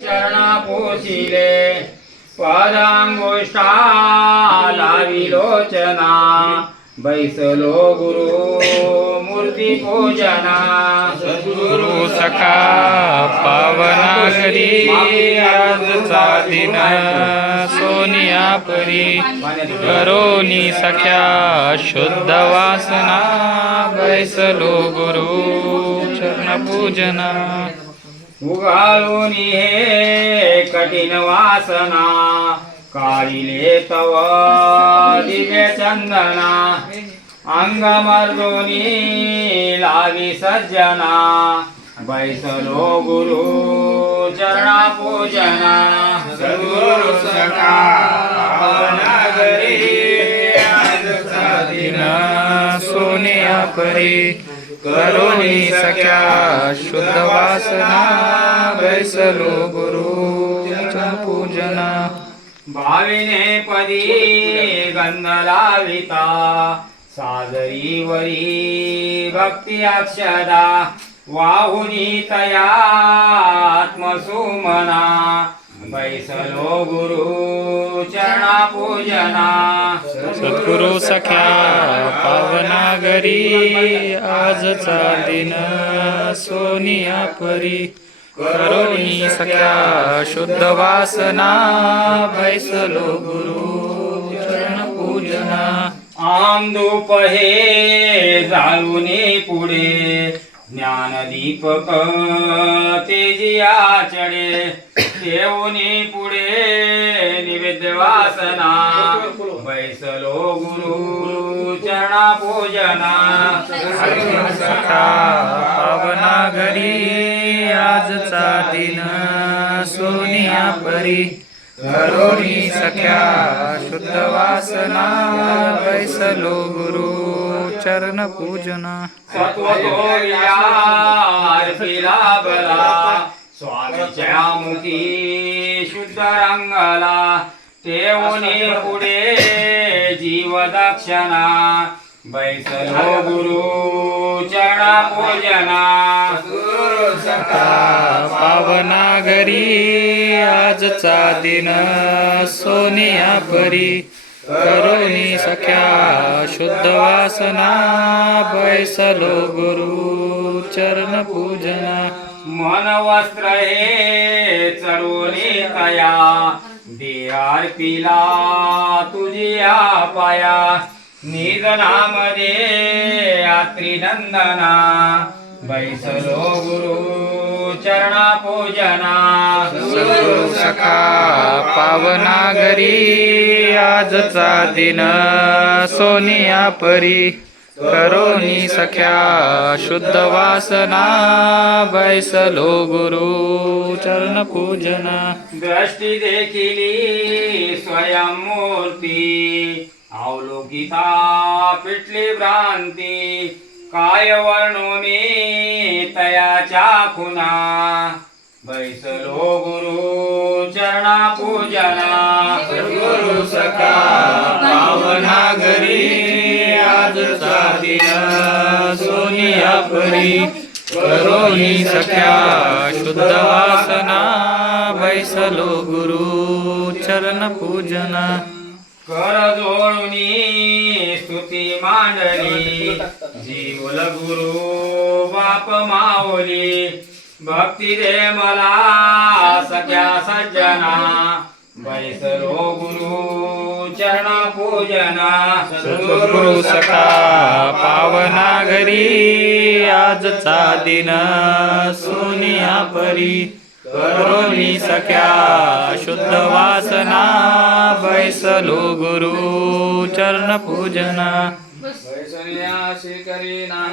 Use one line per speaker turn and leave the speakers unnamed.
चरणा पोशिले पदांगोष्ठा लावी लोचना बैसलो गुरु मूर्ती पूजना
गुरु सखा पावनाकरी आजचा दिन सोनिया परी करोनी सख्या शुद्ध वासना बैसलो गुरु चरण पूजना
उगाळून हे कठीण वासना काळीले तव दिव्य चंदना अंग मर्दोनी लावी सज्जना बैसलो गुरु चरणा पूजना सद्गुरु सखा
दिन सोनिया परी करोनी सख्या शुद्ध वासना बैसलो गुरु पूजना।
भाविने पदी गंध लाविता सादरी वरी भक्ती अक्षदा। वाहुनी तया आत्मसुमना बैसलो गुरु चरणा पूजना
सद्गुरु सख्या पावना घरी आजचा दिन सोनिया परी। करोनी सख्या शुद्ध वासना बैसलो गुरु चरण पूजना
आमदूप हे जाळूने पुढे ज्ञानदीपक तेजिया चढे देऊनी पुढे निवेद्य वासना बैसलो गुरु चरणा पूजना
पावना घरी आजचा दिन सोनिया परी. घरोनी सख्या शुद्ध वासना बैसलो गुरु चरण पूजना
सत्वतोर्यार्थिला स्वामीच्या मुखी शुद्ध रंगला तेवणे पुढे जीव दक्षिणा बैसलो गुरु चरणा पूजना गुरु
पावना घरी आजचा दिन सोनिया परी करुणी सख्या शुद्ध वासना बैसलो गुरु चरण पूजना.
मन वस्त्र हे चरोनी तया दियार पिला तुझिया पाया निधनामध्ये यात्री नंदना बैसलो गुरु चरणा पूजना
सद्गुरु सखा पावना घरी आजचा दिन सोनिया परी। करोनी सख्या शुद्ध वासना बैसलो गुरु चरण पूजना
दृष्टी देखिली स्वयंमूर्ती अवलोकिता पिटली भ्रांती। काय वर्णोमी तयाच्या खुना बैसलो गुरु चरणा पूजना
गुरु सखा पावना घरी आजचा दिन सोनिया परी करोनी सख्या शुद्ध वासना। बैसलो गुरु चरण पूजना
कर जोडुनी स्तुती मांडली. जीवल गुरु बाप माऊली. भक्ती दे मला सख्या सज्जना. बैसलो गुरु चरणा पूजना
सद्गुरु सखा पावना घरी आजचा दिन. सोनिया परी करोनी सख्या शुद्ध वासना. बैसलो गुरु चरण पूजना
बैसल्या श्री करीना